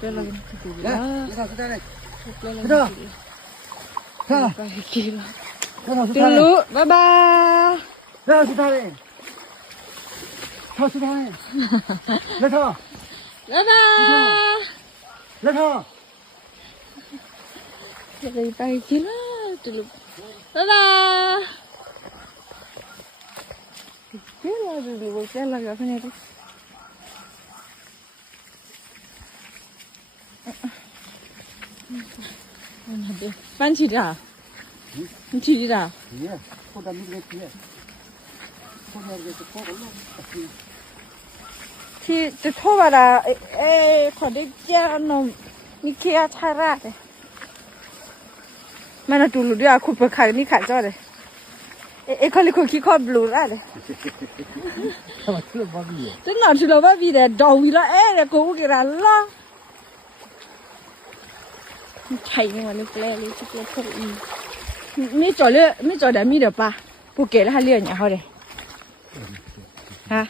Bella لا Bella Dulu bye bye لا ستاري لا ستاري لا تا bye bye لا تا Dari pagi lah dulu. Bye-bye. Bella dulu, Bella gak punya tu. Mana dia? Panci dah. Panci dah. Iya, kau dah mikir dia. Kau dah mikir kau kalau pasti. ที่จะโทรมาละขอได้เจ้านมมีเคียชาราเลยมันดูรู้ด้วยคุณเปิดขายนี่ขายจ้อเลยคนเลยคุณคิดข้อบลูร่าเลย Sama tu babi. จะหนอนชิโร่ว่าวีแต่ดอวีละเนี่ยกูอุกิรันละใช่เนี่ยวันนี้เปล่าเลยชิบเลยพวกอีไม่จ่อเลยไม่จ่อเดี๋ยวมีเดี๋ยวป่ะพวกเกล้าเลี้ยงอย่างเขาเลยฮะ